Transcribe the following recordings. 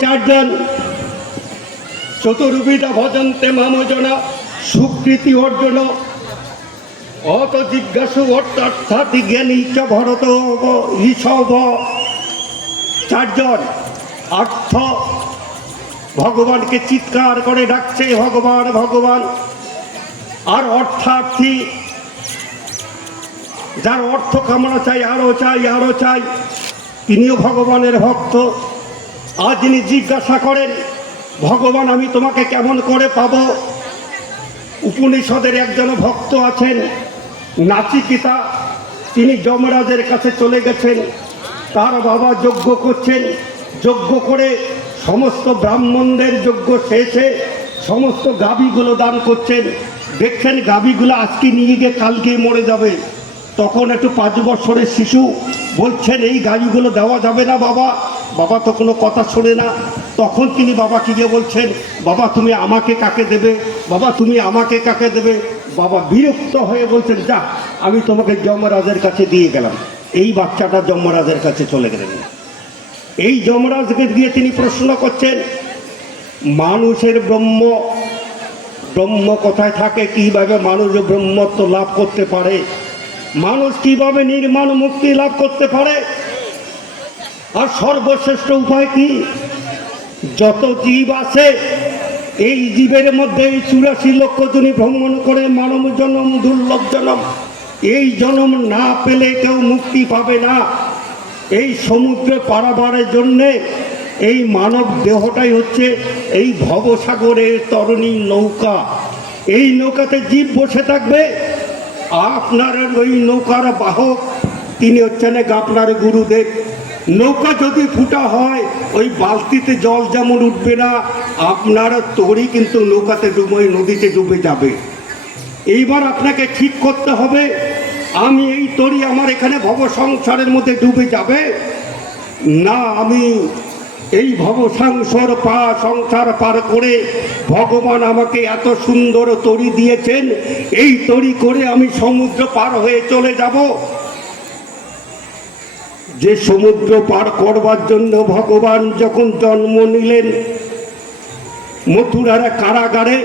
চারজন চতুর্বিধা ভজন্তে মামজনা, সুকৃতি অর্জন, অত জিজ্ঞাসু অর্থাৎ জ্ঞানী চ ভরত ঋষভ চারজন অর্থ ভগবানকে চিৎকার করে ডাকছে, ভগবান ভগবান। আর অর্থার্থী, যার অর্থ কামনা চাই আরও চাই আরও চাই, তিনিও ভগবানের ভক্ত। আর যিনি জিজ্ঞাসা করেন, ভগবান, আমি তোমাকে কেমন করে পাব? উপনিষদের একজন ভক্ত আছেন, নাচিকিতা। তিনি যমরাজের কাছে চলে গেছেন, তার বাবা যজ্ঞ করছেন। যজ্ঞ করে সমস্ত ব্রাহ্মণদের যজ্ঞ শেষে সমস্ত গাবিগুলো দান করছেন। দেখছেন গাবিগুলো আজকে নিয়ে গিয়ে কালকে মরে যাবে। তখন একটু পাঁচ বছরের শিশু বলছেন, এই গাড়িগুলো দেওয়া যাবে না বাবা বাবা তো কোনো কথা শোনে না। তখন তিনি বাবাকে গিয়ে বলছেন, বাবা, তুমি আমাকে কাকে দেবে? বাবা, তুমি আমাকে কাকে দেবে? বাবা বিরক্ত হয়ে বলছেন, যা, আমি তোমাকে যমরাজের কাছে দিয়ে গেলাম। এই বাচ্চাটা যমরাজের কাছে চলে গেলেন। এই যমরাজকে দিয়ে তিনি প্রশ্ন করছেন, মানুষের ব্রহ্ম ব্রহ্ম কোথায় থাকে? কীভাবে মানুষ ব্রহ্মত্ব লাভ করতে পারে? মানুষ কীভাবে নির্মাণ মুক্তি লাভ করতে পারে? আর সর্বশ্রেষ্ঠ উপায় কি? যত জীব আছে, এই জীবের মধ্যে এই চুরাশি লক্ষ জনী ভ্রমণ করে মানব জনম, দুর্লভ জনম। এই জনম না পেলে কেউ মুক্তি পাবে না। এই সমুদ্রে পারাবারের জন্যে এই মানব দেহটাই হচ্ছে এই ভবসাগরের তরণী নৌকা। এই নৌকাতে জীব বসে থাকবে। আপনার ওই নৌকার বাহক, তিনি হচ্ছেন আপনার গুরুদেব। নৌকা যদি ফুটা হয়, ওই বালতিতে জল যেমন উঠবে না, আপনার তরি কিন্তু নৌকাতে ডুবে নদীতে ডুবে যাবে। এইবার আপনাকে ঠিক করতে হবে, আমি এই তরি আমার এখানে ভব সংসারের মধ্যে ডুবে যাবে। না, আমি এই ভব সংসার পা, সংসার পার করে ভগবান আমাকে এত সুন্দর তরি দিয়েছেন, এই তরি করে আমি সমুদ্র পার হয়ে চলে যাব। যে সমুদ্র পার করবার জন্য ভগবান যখন জন্ম নিলেন, মথুরার কারাগারে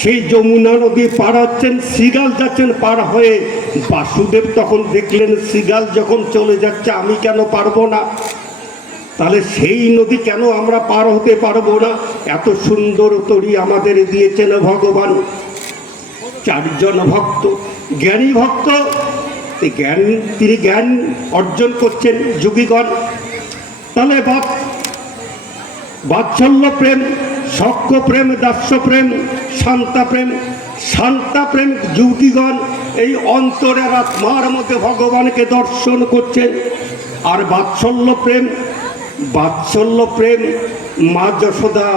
সেই যমুনা নদী পার হচ্ছেন, সিগাল যাচ্ছেন পার হয়ে বাসুদেব তখন দেখলেন, সিগাল যখন চলে যাচ্ছে, আমি কেন পারব না? তাহলে সেই নদী কেন আমরা পার হতে পারব না? এত সুন্দর তরি আমাদের দিয়েছেন ভগবান। চারজন ভক্ত, জ্ঞানী ভক্ত জ্ঞান, তিনি জ্ঞান অর্জন করছেন যুগীগণ। তাহলে বাপ, বাৎসল্য প্রেম সক্ষ প্রেম, দাস্য প্রেম, শান্তা প্রেম শান্তা প্রেম যুগীগণ এই অন্তরের আত্মার মধ্যে ভগবানকে দর্শন করছেন। আর বাৎসল্য প্রেম বাৎসল্য প্রেম মা যশোদা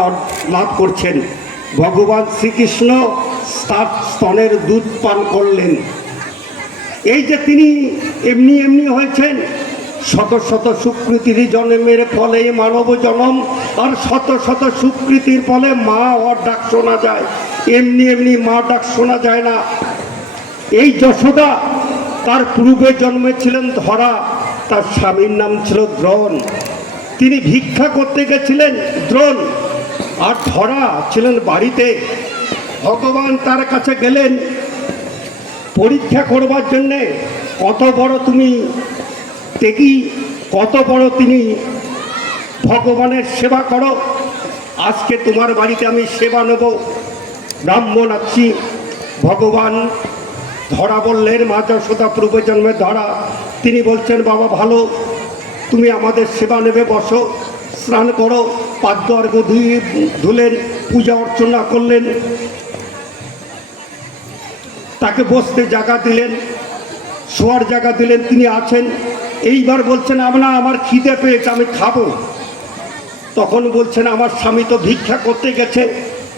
লাভ করছেন। ভগবান শ্রীকৃষ্ণ তার স্তনের দুধ পান করলেন। এই যে তিনি এমনি এমনি হয়েছেন, শত শত সুকৃতির জন্মের ফলে মানব জনম, আর শত শত সুকৃতির ফলে মা ওর ডাক শোনা যায়। এমনি এমনি মা ডাক শোনা যায় না। এই যশোদা তার পূর্বে জন্মে ছিলেন ধরা, তার স্বামীর নাম ছিল দ্রোণ। তিনি ভিক্ষা করতে গেছিলেন দ্রোণ, আর ধরা ছিলেন বাড়িতে। ভগবান তার কাছে গেলেন পরীক্ষা করবার জন্যে কত বড় তুমি টেকি, কত বড় তিনি ভগবানের সেবা করো। আজকে তোমার বাড়িতে আমি সেবা নেব। ব্রাহ্মণ আছি ভগবান ধরা বললেন, মা যশোদা ধরা। তিনি বলছেন, বাবা, ভালো। তুমি আমাদের সেবা নেবে, বসো, স্নান করো। পাদ্য অর্ঘ ধুয়ে ধুলেন, পূজা অর্চনা করলেন। তাকে বসতে জায়গা দিলেন, শোয়ার জায়গা দিলেন, তিনি আছেন। এইবার বলছেন, আমরা আমার খিদে পেয়েছে, আমি খাব। তখন বলছেন, আমার স্বামী তো ভিক্ষা করতে গেছে,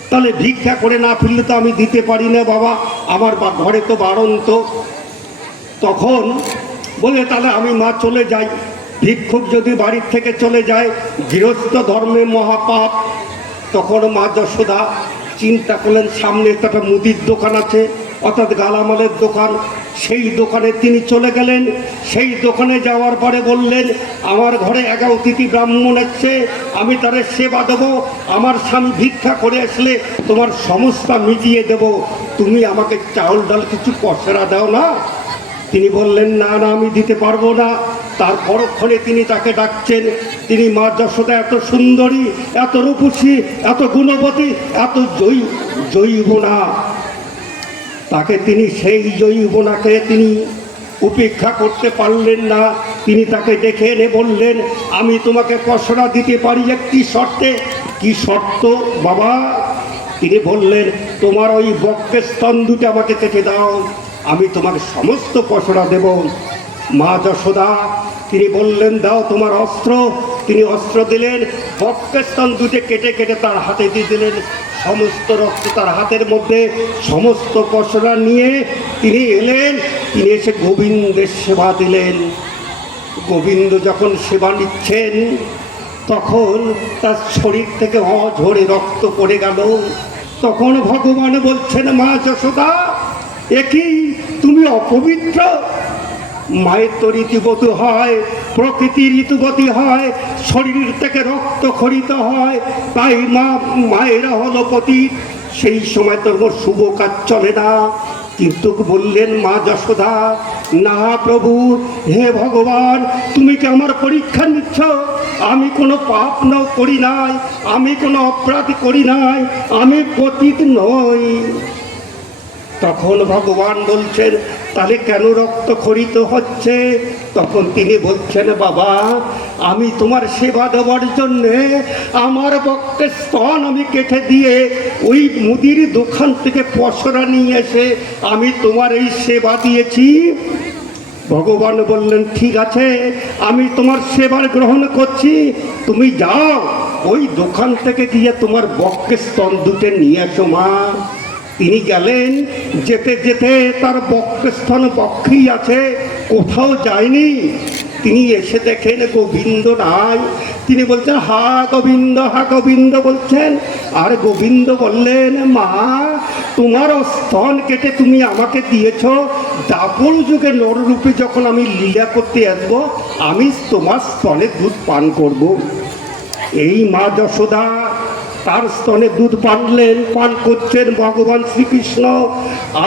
তাহলে ভিক্ষা করে না ফিরলে তো আমি দিতে পারি না বাবা, আমার ঘরে তো বারণ তো। তখন বলে, তাহলে আমি মা চলে যাই, ভিক্ষুক যদি বাড়ির থেকে চলে যায়, গৃহস্থ ধর্মে মহাপাপ। তখন মা যশোদা চিন্তা করলেন, সামনে একটা মুদির দোকান আছে অর্থাৎ গালামালের দোকান, সেই দোকানে তিনি চলে গেলেন। সেই দোকানে যাওয়ার পরে বললেন, আমার ঘরে একা অতিথি ব্রাহ্মণ এসছে, আমি তাদের সেবা দেবো। আমার স্বামী ভিক্ষা করে আসলে তোমার সমস্যা মিটিয়ে দেব। তুমি আমাকে চাউল ডাল কিছু পসরা দাও না। তিনি বললেন, না না, আমি দিতে পারব না। তার পরক্ষণে তিনি তাকে ডাকছেন। তিনি মা যশোদা এত সুন্দরী, এত রূপসী, এত গুণবতী, এত জৈ জৈবনা তাকে তিনি সেই জয়ী জৈবনাকে তিনি উপেক্ষা করতে পারলেন না। তিনি তাকে দেখে এনে বললেন, আমি তোমাকে পসরা দিতে পারি একটি শর্তে। কি শর্ত, বাবা? তিনি বললেন, তোমার ওই বক্ষের স্তন দুটো আমাকে কেটে দাও, আমি তোমাকে সমস্ত পসরা দেব। মা যশোদা, তিনি বললেন, দাও তোমার অস্ত্র তিনি অস্ত্র দিলেন বক্ষের স্তন দুটো কেটে কেটে তার হাতে দিয়ে দিলেন। সমস্ত রক্ত তার হাতের মধ্যে, সমস্ত পসরা নিয়ে তিনি এলেন। তিনি এসে গোবিন্দের সেবা দিলেন। গোবিন্দ যখন সেবা নিচ্ছেন, তখন তার শরীর থেকে অঝরে রক্ত পড়ে গেল। তখন ভগবান বলছেন, মা যশোদা একই তুমি অপবিত্র? মায়ের তো ঋতুবতী হয় প্রকৃতি ঋতুবতী হয় শরীর থেকে রক্ত খরিত হয়, তাই মা, মায়েরা হলো পতীত সেই সময় তোর শুভ কাজ চলে না। কিন্তু বললেন মা যশোদা, না প্রভু, হে ভগবান, তুমি কি আমার পরীক্ষা নিচ্ছ? আমি কোনো পাপ ন করি নাই, আমি কোনো অপরাধ করি নাই, আমি পতীত নই। তখন ভগবান বলছেন, তাহলে কেন রক্ত খরিত হচ্ছে? তখন তিনি বলছেন, বাবা, আমি তোমার সেবা দেওয়ার জন্যে আমার বক্ষের স্তন আমি কেটে দিয়ে ওই মুদির দোকান থেকে পসরা নিয়ে এসে আমি তোমার এই সেবা দিয়েছি। ভগবান বললেন, ঠিক আছে, আমি তোমার সেবার গ্রহণ করছি। তুমি যাও, ওই দোকান থেকে গিয়ে তোমার বক্ষের স্তন দুটো নিয়ে আসো মা। তিনি গেলেন, যেতে যেতে তার বক্ষস্থান বক্ষেই আছে, কোথাও যায়নি। তিনি এসে দেখেন গোবিন্দ নাই। তিনি বলছেন, হা গোবিন্দ হা গোবিন্দ, বলছেন। আর গোবিন্দ বললেন, মা, তোমার স্তন কেটে তুমি আমাকে দিয়েছ। দাপর যুগে নররূপে যখন আমি লীলা করতে আসব, আমি তোমার স্তনে দুধ পান করব। এই মা যশোদা তার স্তনে দুধ পানলেন পান করছেন ভগবান শ্রীকৃষ্ণ।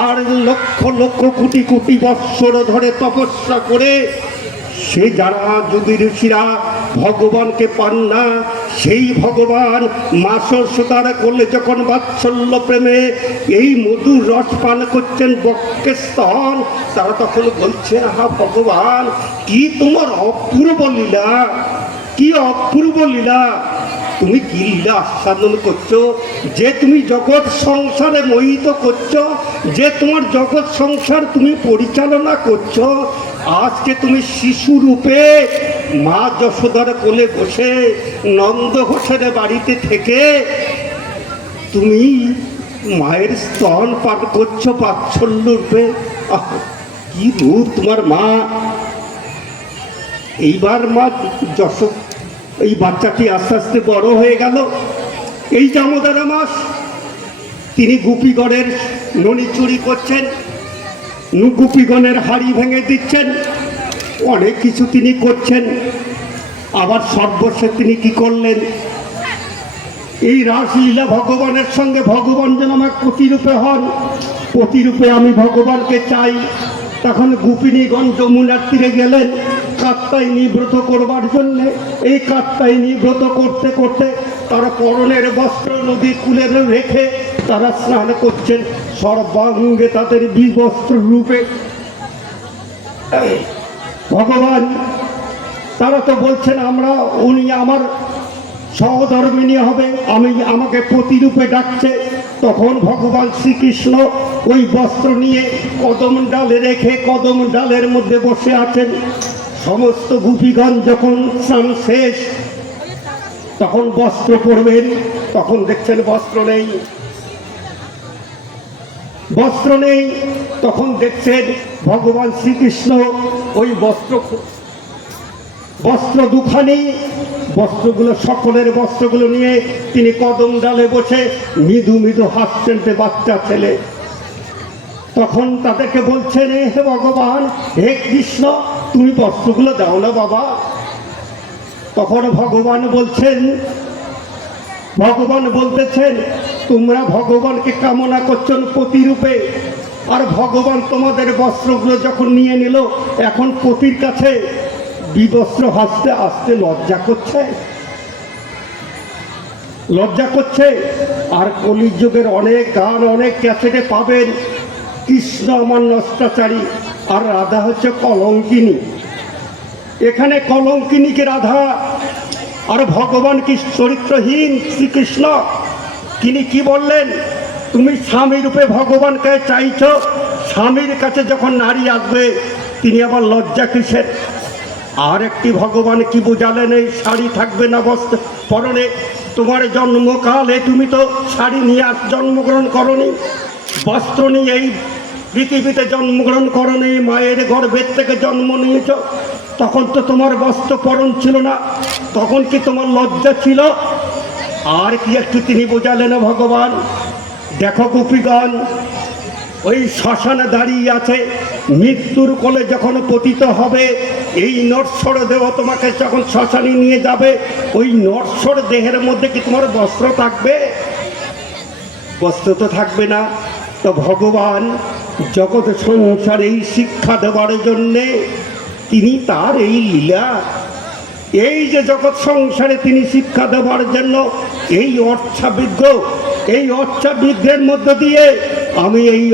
আর লক্ষ লক্ষ কোটি কোটি বৎসর ধরে তপস্যা করে সে যারা যুগী ঋষিরা ভগবানকে পান না, সেই ভগবান মাসর সুতারা করলে যখন বাৎসল্য প্রেমে এই মধুর রস পান করছেন বক্ষের স্তন তারা তখন বলছে হা ভগবান, কি তোমার অপূর্ব লীলা, কি অপূর্ব লীলা। তুমি কি লীলা আস্বাদন করছ? যে তুমি জগৎ সংসারে মোহিত করছ, যে তোমার জগৎ সংসার তুমি পরিচালনা করছ, আজকে তুমি শিশু রূপে মা যশোদার কোলে বসে নন্দ ঘোষের বাড়িতে থেকে তুমি মায়ের স্তন পান করছ বাৎসল্য রূপে। কি রূপ তোমার মা। এইবার মা যশ এই বাচ্চাটি আস্তে আস্তে বড় হয়ে গেল। এই জামদারা মাস, তিনি গুপিগণের ননি চুরি করছেন গুপিগণের হাড়ি ভেঙে দিচ্ছেন, অনেক কিছু তিনি করছেন। আবার সর্বস্বে তিনি কি করলেন? এই রাসলীলা ভগবানের সঙ্গে ভগবান যেন আমার প্রতিরূপে হন, প্রতিরূপে আমি ভগবানকে চাই। তখন গোপিনীগণ যমুনার তীরে গেলেন। কাত্তাই নিব্রত করবার জন্যে, এই কাত্তাই নিব্রত করতে করতে তারা পরনের বস্ত্র নদীর কুলে রেখে তারা স্নান করছেন। সর্বাঙ্গে তাদের বিবস্ত্র রূপে। ভগবান, তারা তো বলছেন, আমরা, উনি আমার সহধর্মিনী হবে, আমি আমাকে প্রতিরূপে ডাকছে। তখন ভগবান শ্রীকৃষ্ণ ওই বস্ত্র নিয়ে কদম ডালে রেখে কদম ডালের মধ্যে বসে আছেন। সমস্ত গুপিগণ যখন স্নান শেষ, তখন বস্ত্র পরবেন, তখন দেখছেন বস্ত্র নেই। বস্ত্র নেই, তখন দেখছেন ভগবান শ্রীকৃষ্ণ ওই বস্ত্র বস্ত্র দুখানি, বস্ত্রগুলো সকলের বস্ত্রগুলো নিয়ে তিনি কদম ডালে বসে মৃদু মৃদু হাসছেন বাচ্চা ছেলে। তখন তাদেরকে বলছেন হে ভগবান, হে কৃষ্ণ তুমি বস্ত্রগুলো দাও না বাবা। তখন ভগবান বলছেন, ভগবান বলতেছেন, তোমরা ভগবানকে কামনা করছেন প্রতিরূপে। আর ভগবান তোমাদের বস্ত্রগুলো যখন নিয়ে নিল, এখন পতির কাছে বিবস্ত্র হাসতে আসতে লজ্জা করছে। লজ্জা করছে। আর কলিযুগের অনেক গান, অনেক ক্যাসেটে পাবেন। কৃষ্ণ আমার নষ্টাচারী। আর রাধা হচ্ছে কলঙ্কিনী। এখানে কলঙ্কিনীকে রাধা আর ভগবান কি চরিত্রহীন শ্রীকৃষ্ণ? তিনি কি বললেন? তুমি স্বামী রূপে ভগবানকে চাইছ, স্বামীর কাছে যখন নারী আসবে, তিনি আবার লজ্জা কিসের? আর একটি ভগবান কি বোঝালেন, এই শাড়ি থাকবে না বস্ত্র পরনে, তোমার জন্মকালে তুমি তো শাড়ি নিয়ে জন্মগ্রহণ করনি। বস্ত্র নিয়ে এই পৃথিবীতে জন্মগ্রহণ করনি, মায়ের গর্ভের থেকে জন্ম নিয়েছ। তখন তো তোমার বস্ত্র পরণ ছিল না, তখন কি তোমার লজ্জা ছিল? আর কি একটু তিনি বোঝালেন ভগবান। দেখো গোপীগণ, ওই শ্মশানে দাঁড়িয়ে আছে, মৃত্যুর কোলে যখন পতিত হবে, এই নরসর দেহ তোমাকে যখন শ্মশানে নিয়ে যাবে, ওই নরসর দেহের মধ্যে কি তোমার বস্ত্র থাকবে? বস্ত্র তো থাকবে না। তো ভগবান জগৎ সংসারে এই শিক্ষা দেওয়ার জন্যে তিনি তার এই লীলা, এই যে জগৎ সংসারে তিনি শিক্ষা দেওয়ার জন্য এই অর্চাবিজ্ঞ এই অর্চাবিজ্ঞের মধ্য দিয়ে আমি এই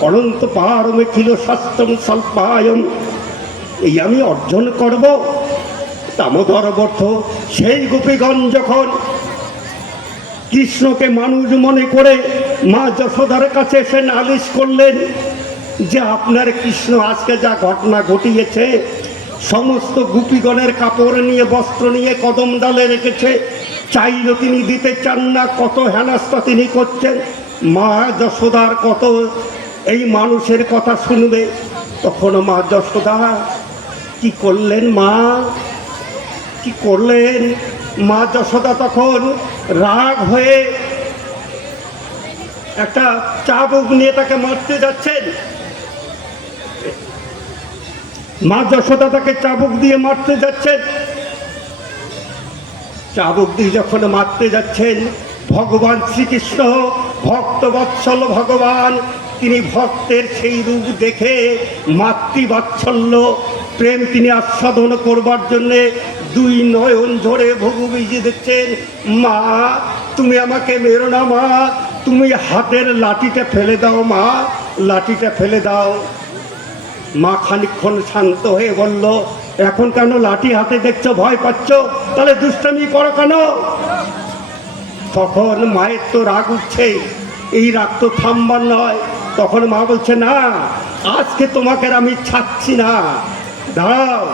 অনন্ত পারমে ছিল শাস্ত্রম স্বল্পায়ন এই আমি অর্জন করব। দামোদর বর্থ সেই গোপীগণ যখন কৃষ্ণকে মানুষ মনে করে মা যশোদার কাছে এসে নালিশ করলেন যে আপনার কৃষ্ণ আজকে যা ঘটনা ঘটিয়েছে, সমস্ত গুপিগণের কাপড় নিয়ে, বস্ত্র নিয়ে কদম ডালে রেখেছে চাইলেও তিনি দিতে চান না, কত হেনাস্তা তিনি করছেন। মা যশোদার কত এই মানুষের কথা শুনবে, তখন মা যশোদা, কি করলেন মা? কি করলেন? মা যশোদা তখন রাগ হয়ে একটা চাবুক নিয়ে তাকে মারতে যাচ্ছেন। মা যশোদা তাকে চাবুক দিয়ে মারতে যাচ্ছেন। চাবুক দিয়ে যখন মারতে যাচ্ছেন, ভগবান শ্রীকৃষ্ণ, ভক্ত বৎসল ভগবান, তিনি ভক্তের সেই রূপ দেখে মাতৃবাৎসল্য প্রেম তিনি আস্বাদন করবার জন্যে দুই নয়ন ঝরে ভগু বিজে দিচ্ছেন মা, তুমি আমাকে মেরো না, মা। তুমি হাতের লাঠিটা ফেলে দাও, মা। লাঠিটা ফেলে দাও। মা খানিক্ষণ শান্ত হয়ে বলল, এখন কেন লাঠি হাতে দেখছ, ভয় পাচ্ছ? তাহলে দুষ্টামি করো কেন? তখন মায়ের তো রাগ উঠছে। এই রাগ তো থামবার নয়। তখন মা বলছে, না, আজকে তোমাকে আমি ছাড়ছি না। দাঁড়াও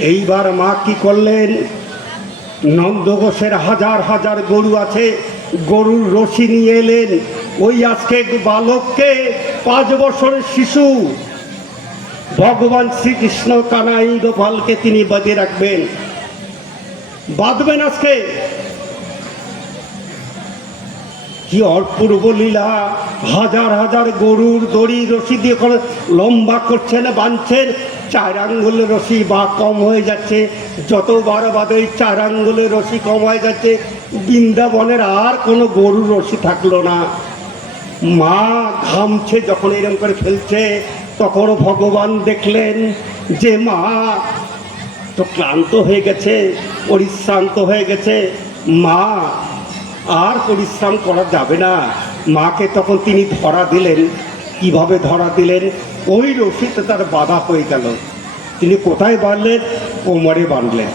এইবার মা কি করলেন? নন্দঘোষের হাজার হাজার গরু আছে, গরুর রশি নিয়ে এলেন। ওই আজকে বালককে পাঁচ বছরের শিশু। ভগবান শ্রীকৃষ্ণ কানাই গোপালকে তিনি বাঁধে রাখবেন। বাঁধবেন আজকে। কি অপূর্ব লীলা। হাজার হাজার গরুর দড়ি রশি দিয়ে করে লম্বা করছেন, বাঁধছেন। চার আঙ্গুলের রশি বা কম হয়ে যাচ্ছে। যতবার বাদে ওই চার আঙ্গুলের রশি কম হয়ে যাচ্ছে। বৃন্দাবনের আর কোনো গরুর রশি থাকল না। মা ঘামছে যখন এরকম করে ফেলছে তখন ভগবান দেখলেন যে মা তো ক্লান্ত হয়ে গেছে, পরিশ্রান্ত হয়ে গেছে। মা আর পরিশ্রম করা যাবে না। মাকে তখন তিনি ধরা দিলেন। কীভাবে ধরা দিলেন? ওই রশিতে তার বাধা হয়ে গেল। তিনি কোথায় বাঁধলেন? কোমরে বাঁধলেন।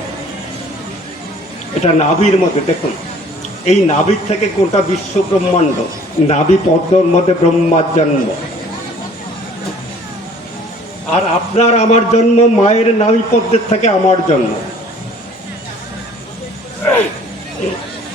এটা নাভির মধ্যে, দেখুন। এই নাভির থেকে গোটা বিশ্ব ব্রহ্মাণ্ড, নাভি পদ্মর মধ্যে ব্রহ্মার জন্ম। আর আপনার আমার জন্ম, মায়ের নাভি পদ্মের থেকে আমার জন্ম।